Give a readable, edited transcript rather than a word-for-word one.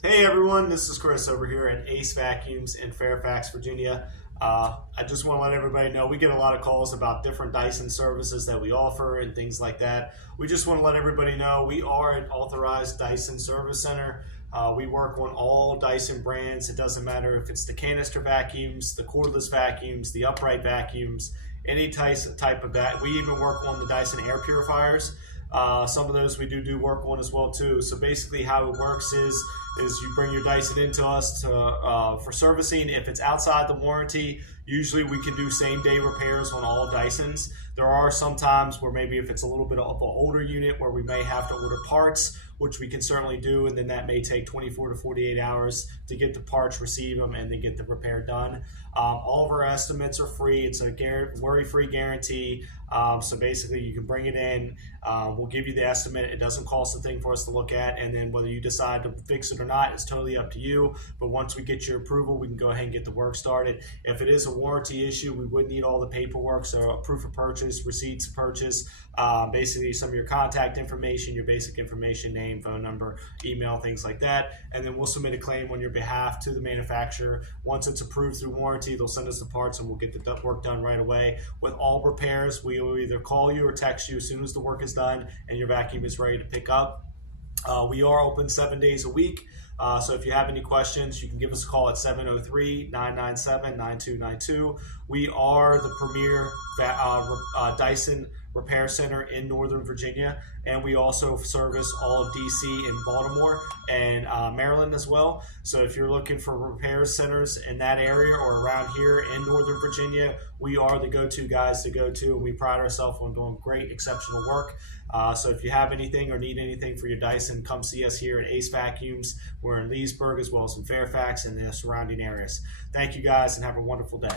Hey everyone, this is Chris over here at AceVacuums in Fairfax, Virginia. I just want to let everybody know we get a lot of calls about different Dyson services that we offer and things like that. We just want to let everybody know we are an Authorized Dyson Service Center. We work on all Dyson brands. It doesn't matter if it's the canister vacuums, the cordless vacuums, the upright vacuums, any type of that. We even work on the Dyson air purifiers. Some of those we do work on as well too. So basically how it works is you bring your Dyson into us for servicing. If it's outside the warranty, usually we can do same day repairs on all Dysons. There are some times where maybe if it's a little bit of an older unit where we may have to order parts, which we can certainly do, and then that may take 24 to 48 hours to get the parts, receive them, and then get the repair done. All of our estimates are free. It's a worry-free guarantee. So basically you can bring it in, we'll give you the estimate. It doesn't cost a thing for us to look at, and then whether you decide to fix it or not is totally up to you. But once we get your approval, we can go ahead and get the work started. If it is a warranty issue, we would need all the paperwork, so a proof of purchase, receipts of purchase, basically some of your contact information, your basic information, name, phone number, email, things like that, and then we'll submit a claim on your behalf to the manufacturer. Once it's approved through warranty, they'll send us the parts and we'll get the work done right away. With all repairs, we will either call you or text you as soon as the work is done and your vacuum is ready to pick up. We are open 7 days a week. So if you have any questions, you can give us a call at 703-997-9292. We are the premier Dyson repair center in Northern Virginia, and we also service all of DC and Baltimore and Maryland as well. So if you're looking for repair centers in that area or around here in Northern Virginia, we are the go-to guys to go to, and we pride ourselves on doing great, exceptional work. So if you have anything or need anything for your Dyson, come see us here at AceVacuums. We're in Leesburg as well as in Fairfax and the surrounding areas. Thank you guys and have a wonderful day.